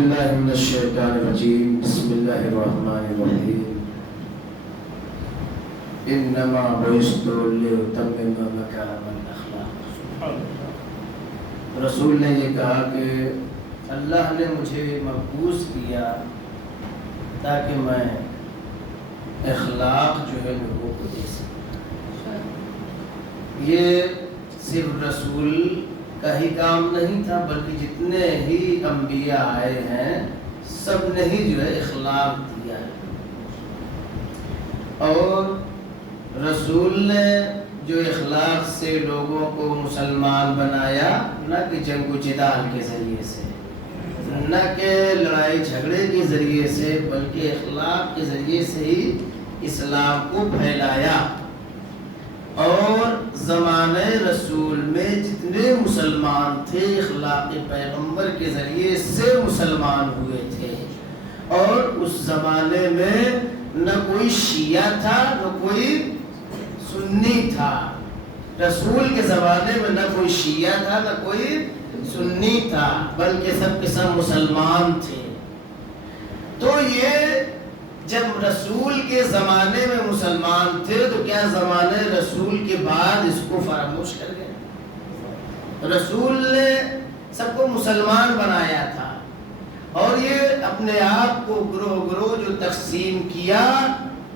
باللہ من الشیطان الرجیم بسم اللہ الرحمن الرحیم انما بعثت لأتمم مکارم الاخلاق۔ رسول نے یہ کہا کہ اللہ نے مجھے مبعوث کیا تاکہ میں اخلاق جو ہے لوگوں کو دے سکوں۔ یہ صرف رسول کا ہی کام نہیں تھا بلکہ جتنے ہی انبیاء آئے ہیں سب نے ہی جو ہے اخلاق دیا ہے، اور رسول نے جو اخلاق سے لوگوں کو مسلمان بنایا، نہ کہ جنگ و جدال کے ذریعے سے، نہ کہ لڑائی جھگڑے کے ذریعے سے، بلکہ اخلاق کے ذریعے سے ہی اسلام کو پھیلایا۔ اور زمانے رسول میں جتنے مسلمان تھے اخلاق پیغمبر کے ذریعے سے مسلمان ہوئے تھے، اور اس زمانے میں نہ کوئی شیعہ تھا نہ کوئی سنی تھا۔ رسول کے زمانے میں نہ کوئی شیعہ تھا نہ کوئی سنی تھا، بلکہ سب کے سب مسلمان تھے۔ تو یہ جب رسول کے زمانے میں مسلمان تھے تو کیا زمانے رسول کے بعد اس کو فراموش کر گئے؟ رسول نے سب کو مسلمان بنایا تھا، اور یہ اپنے آپ کو گروہ گروہ جو تقسیم کیا،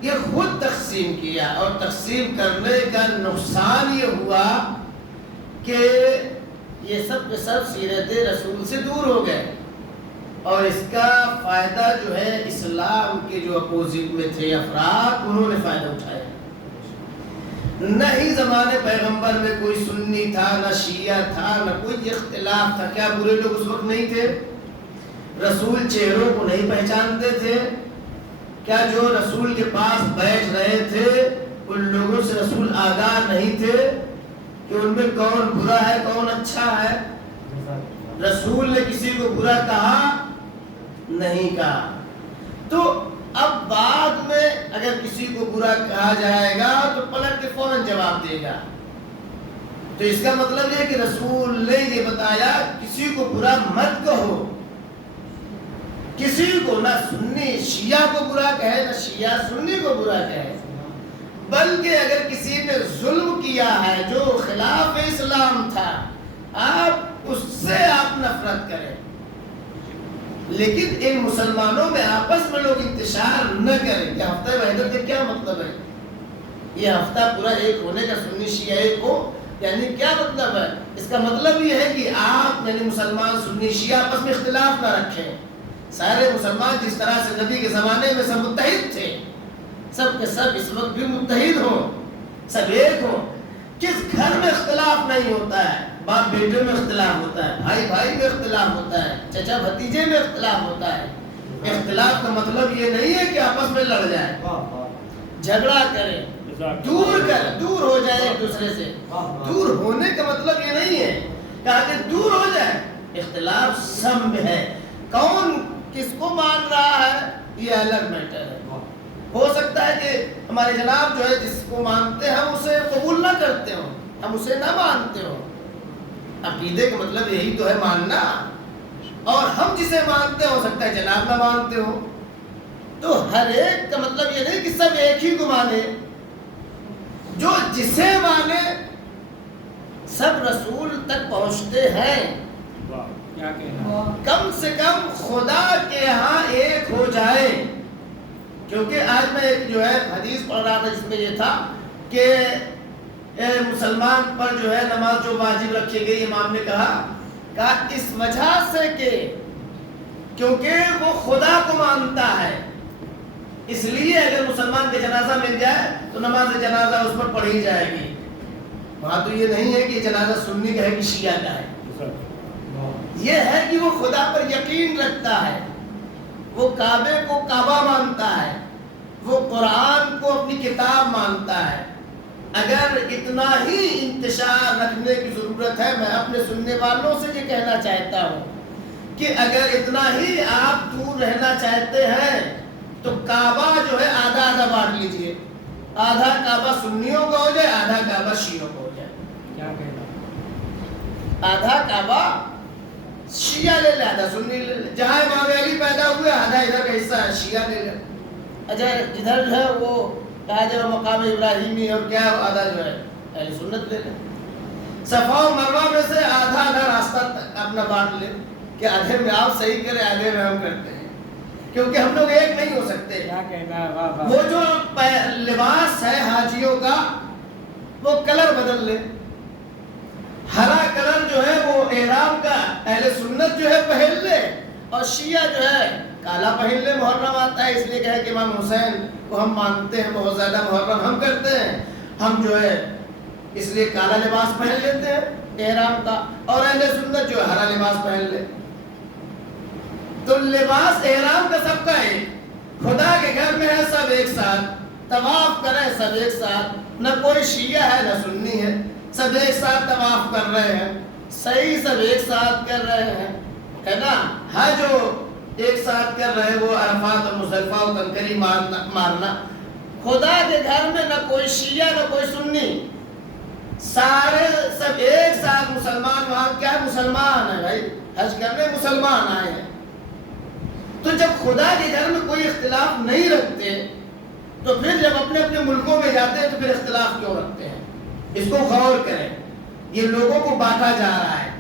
یہ خود تقسیم کیا، اور تقسیم کرنے کا نقصان یہ ہوا کہ یہ سب کے سب سیرت رسول سے دور ہو گئے، اور اس کا فائدہ جو ہے اسلام کے جو اپوزٹ میں تھے افراد، انہوں نے فائدہ اٹھایا۔ نہ ہی زمانے پیغمبر میں کوئی سنی تھا، نہ شیعہ تھا، نہ کوئی اختلاف تھا۔ کیا برے لوگ اس وقت نہیں تھے؟ رسول چہروں کو نہیں پہچانتے تھے؟ کیا جو رسول کے پاس بیٹھ رہے تھے ان لوگوں سے رسول آگاہ نہیں تھے کہ ان میں کون برا ہے کون اچھا ہے؟ رسول نے کسی کو برا کہا نہیں کہا۔ تو اب بعد میں اگر کسی کو برا کہا جائے گا تو پلٹ کے فوراً جواب دے گا۔ تو اس کا مطلب یہ کہ رسول نے یہ بتایا کسی کو برا مت کہو، کسی کو نہ سنی شیعہ کو برا کہے نہ شیعہ سنی کو برا کہے، بلکہ اگر کسی نے ظلم کیا ہے جو خلاف اسلام تھا، آپ اس سے آپ نفرت کریں، لیکن ان مسلمانوں میں آپس میں لوگ انتشار نہ کریں۔ کہ ہفتہ وحدت کا کیا مطلب ہے؟ یہ ہفتہ پورا ایک ہونے کا، سنی شیعہ ایک ہو، یعنی کیا مطلب ہے؟ اس کا مطلب یہ ہے کہ آپ یعنی مسلمان سنی شیعہ آپس میں اختلاف نہ رکھیں۔ سارے مسلمان جس طرح سے نبی کے زمانے میں سب متحد تھے، سب کے سب اس وقت بھی متحد ہوں، سب ایک ہوں۔ کس گھر میں اختلاف نہیں ہوتا ہے؟ باپ بیٹے میں اختلاف ہوتا ہے، بھائی بھائی میں اختلاف ہوتا ہے، چچا بھتیجے میں اختلاف ہوتا ہے۔ اختلاف کا مطلب یہ نہیں ہے کہ آپس میں لڑ جائے، جھگڑا کریں، دور ہو جائے ایک دوسرے سے۔ دور ہونے کا مطلب یہ نہیں ہے کہ دور ہو جائے۔ اختلاف سب میں ہے، کون کس کو مان رہا ہے یہ الگ میٹر ہے۔ ہو سکتا ہے کہ ہمارے جناب جو ہے جس کو مانتے ہیں ہم اسے قبول نہ کرتے ہوں، ہم اسے نہ مانتے ہوں۔ عقیدے کا مطلب یہی تو ہے ماننا، اور ہم جسے مانتے ہو سکتا ہے جناب نہ مانتے ہو۔ تو ہر ایک کا مطلب یہ نہیں کہ سب ایک ہی کو مانے، جو جسے مانے سب رسول تک پہنچتے ہیں۔ کم سے کم خدا کے ہاں ایک ہو جائے۔ کیونکہ آج میں ایک جو ہے حدیث پڑھ رہا تھا جس میں یہ تھا کہ مسلمان پر جو ہے نماز جو واجب رکھی گئی، امام نے کہا اس وجہ سے کہ کیونکہ وہ خدا کو مانتا ہے، اس لیے اگر مسلمان کا جنازہ مل جائے تو نماز جنازہ اس پر پڑھی جائے گی۔ وہاں تو یہ نہیں ہے کہ جنازہ سنی کا ہے کہ شیعہ کا ہے، یہ ہے کہ وہ خدا پر یقین رکھتا ہے، وہ کعبے کو کعبہ مانتا ہے، وہ قرآن کو اپنی کتاب مانتا ہے۔ اگر اتنا ہی انتشار رکھنے کی ضرورت ہے، میں اپنے سننے والوں سے یہ کہنا چاہتا ہوں کہ اگر اتنا ہی آپ دور رہنا چاہتے ہیں تو کعبہ جو ہے آدھا آدھا بانٹ لیجئے، آدھا کعبہ سنیوں کا ہو جائے، آدھا کعبہ شیعوں کا ہو جائے۔ کیا کہنا؟ آدھا کعبہ شیعہ لے لے، آدھا سنی لے لے، جہاں امام آدھا ادھر کا حصہ شیعہ لے لے. اچھا ادھر جو ہے وہ کہا جائے مقام ابراہیمی اور کیا آدھا جو ہے اہل سنت لے لے. صفا و مروہ میں سے آدھا آدھا راستہ اپنا بانٹ لے کہ آدھے میں آپ صحیح کریں آدھے میں ہم کرتے ہیں, کیونکہ ہم لوگ ایک نہیں ہو سکتے. وہ جو لباس ہے حاجیوں کا وہ کلر بدل لے. ہرا کلر جو ہے وہ احرام کا اہل سنت جو ہے پہن لے, اور شیعہ جو ہے کالا پہن لے. محرم آتا ہے اس لیے کہ امام حسین کو ہم مانتے ہیں بہت زیادہ, محرم ہم کرتے ہیں, ہم جو ہے اس لیے کالا لباس پہن لیتے ہیں احرام کا, اور اہل سنت جو ہے ہرا لباس پہن لے. تو لباس احرام کا سب کا ہے. خدا کے گھر میں ہے سب ایک ساتھ, طواف کریں سب ایک ساتھ, نہ کوئی شیعہ ہے نہ سنی ہے, سب ایک ساتھ طواف کر رہے ہیں, صحیح سب ایک ساتھ کر رہے ہیں, ہے نا. حج جو ایک ساتھ کر رہے وہ عرفات اور مزدلفہ اور کنکری مارنا. خدا کے گھر میں نہ کوئی شیعہ نہ کوئی سنی, سارے سب ایک ساتھ مسلمان. وہاں کیا مسلمان ہے بھائی, حج کرنے مسلمان آئے ہیں. تو جب خدا کے گھر میں کوئی اختلاف نہیں رکھتے تو پھر جب اپنے اپنے ملکوں میں جاتے ہیں تو پھر اختلاف کیوں رکھتے ہیں؟ اس کو غور کریں. یہ لوگوں کو بانٹا جا رہا ہے.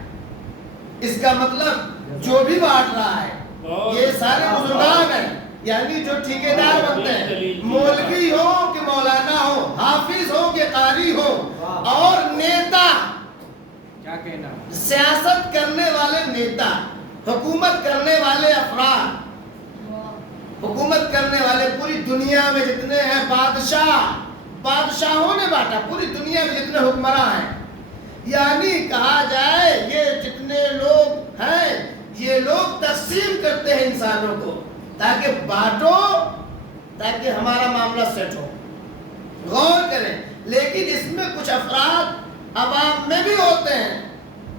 اس کا مطلب جو بھی بانٹ رہا ہے یہ سارے بزرگان ہیں, یعنی جو ٹھیکیدار بنتے ہیں, مولوی ہو کہ مولانا ہو, حافظ ہو کہ قاری ہو, اور نیتا, کیا کہنا, سیاست کرنے والے نیتا, حکومت کرنے والے افراد, حکومت کرنے والے پوری دنیا میں جتنے ہیں بادشاہوں نے بانٹا. پوری دنیا میں جتنے حکمراں ہیں, یعنی کہا جائے یہ جتنے لوگ ہیں یہ لوگ تقسیم کرتے ہیں انسانوں کو تاکہ بانٹو, تاکہ ہمارا معاملہ سیٹ ہو. غور کریں. لیکن اس میں کچھ افراد عوام میں بھی ہوتے ہیں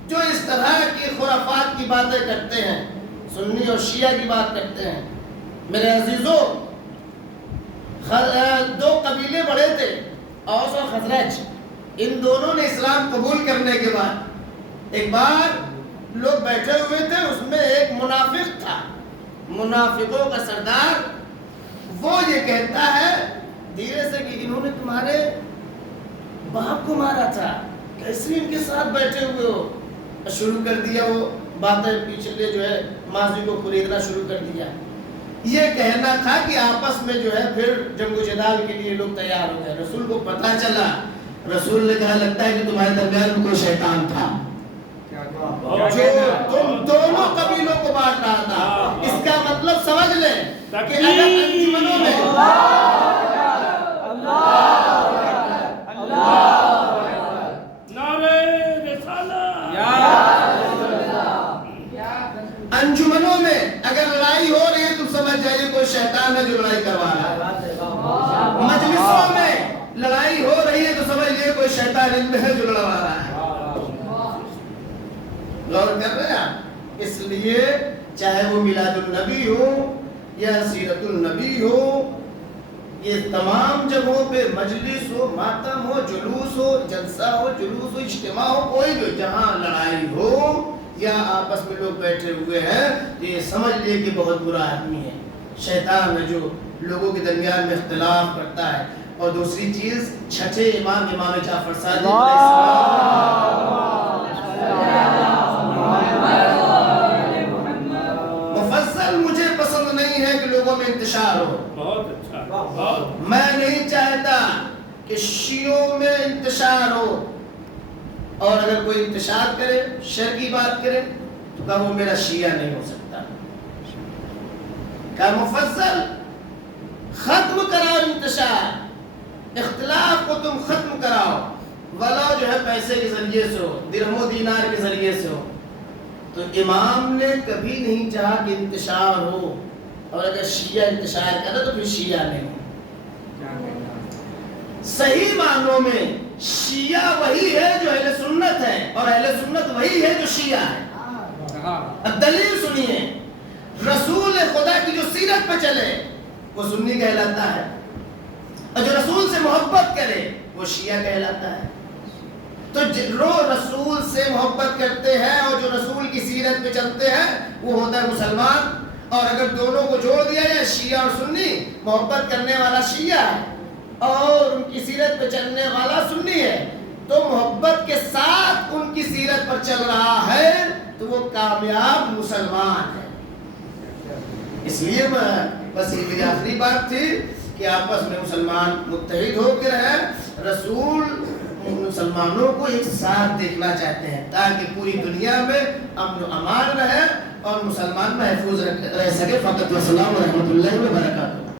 جو اس طرح کی خرافات کی باتیں کرتے ہیں, سنی اور شیعہ کی بات کرتے ہیں. میرے عزیزوں, دو قبیلے بڑے تھے, اوس اور خزرج. ان دونوں نے اسلام قبول کرنے کے بعد ایک بار لوگ بیٹھے ہوئے تھے, اس میں ایک منافق تھا, منافقوں کا سردار. وہ یہ کہتا ہے دھیرے سے کہ انہوں نے تمہارے باپ کو مارا تھا, کیسے ان کے ساتھ بیٹھے ہوئے ہو. شروع کر دیا وہ باتیں, پچھلے جو ہے ماضی کو خریدنا شروع کر دیا. یہ کہنا تھا کہ آپس میں جو ہے پھر جنگ و جدال کے لیے لوگ تیار ہو گئے. رسول کو پتہ چلا, رسول نے کہا لگتا ہے کہ تمہارے درمیان میں کوئی شیطان تھا جو تم دونوں قبیلوں کو بانٹ رہا تھا. اس کا مطلب سمجھ لیں کہ اگر انجمنوں میں انجمنوں میں اگر لڑائی ہو رہی ہے تو سمجھ جائیے کوئی شیطان ہے جو لڑائی کروا رہا ہے. مجلسوں میں لڑائی ہو رہی ہے تو سمجھ لیجیے کوئی شیطان ان میں ہے جو لڑوا رہا ہے. غور کر رہے ہیں. اس لیے چاہے وہ میلاد النبی ہو یا سیرت النبی ہو, یہ تمام جگہوں پہ مجلس ہو, ماتم ہو, جلوس ہو, جلسہ ہو, جلوس ہو, اجتماع ہو, کوئی بھی جہاں لڑائی ہو یا آپس میں لوگ بیٹھے ہوئے ہیں تو یہ سمجھ لے کہ بہت برا آدمی ہے, شیطان ہے جو لوگوں کے درمیان میں اختلاف کرتا ہے. اور دوسری چیز, چھٹے امام امام جعفر صادق علیہ السلام, مفصل مجھے پسند نہیں ہے کہ لوگوں میں انتشار ہو. بہت اچھا. میں نہیں چاہتا کہ شیعوں میں انتشار ہو, اور اگر کوئی انتشار کرے, شر کی بات کرے تو کہا وہ میرا شیعہ نہیں ہو سکتا. کہا مفصل ختم کراؤ انتشار, اختلاف کو تم ختم کراؤ, ولا جو ہے پیسے کے ذریعے سے ہو, درہم و دینار کے ذریعے سے ہو. تو امام نے کبھی نہیں چاہا کہ انتشار ہو, اور اگر شیعہ انتشار کرے تو پھر شیعہ نہیں. صحیح معنوں میں شیعہ وہی ہے جو اہل سنت ہے, اور اہل سنت وہی ہے جو شیعہ ہے. اب دلیل سنیے, رسول خدا کی جو سیرت پہ چلے وہ سنی کہلاتا ہے, اور جو رسول سے محبت کرے وہ شیعہ کہلاتا ہے. تو جو رسول سے محبت کرتے ہیں اور جو رسول کی سیرت پہ چلتے ہیں وہ ہوتا ہے مسلمان, اور اگر دونوں کو جوڑ دیا جائے شیعہ اور سنی، محبت کرنے والا شیعہ ہے اور ان کی سیرت پہ چلنے والا سنی ہے، تو محبت کے ساتھ ان کی سیرت پر چل رہا ہے تو وہ کامیاب مسلمان ہے۔ اس لیے بس یہ میری آخری بات تھی کہ آپس میں مسلمان متحد ہو کے رہیں۔ رسول مسلمانوں کو ایک ساتھ دیکھنا چاہتے ہیں تاکہ پوری دنیا میں امن و امان رہے اور مسلمان محفوظ رہ سکے۔ فقط والسلام ورحمۃ اللہ وبرکاتہ۔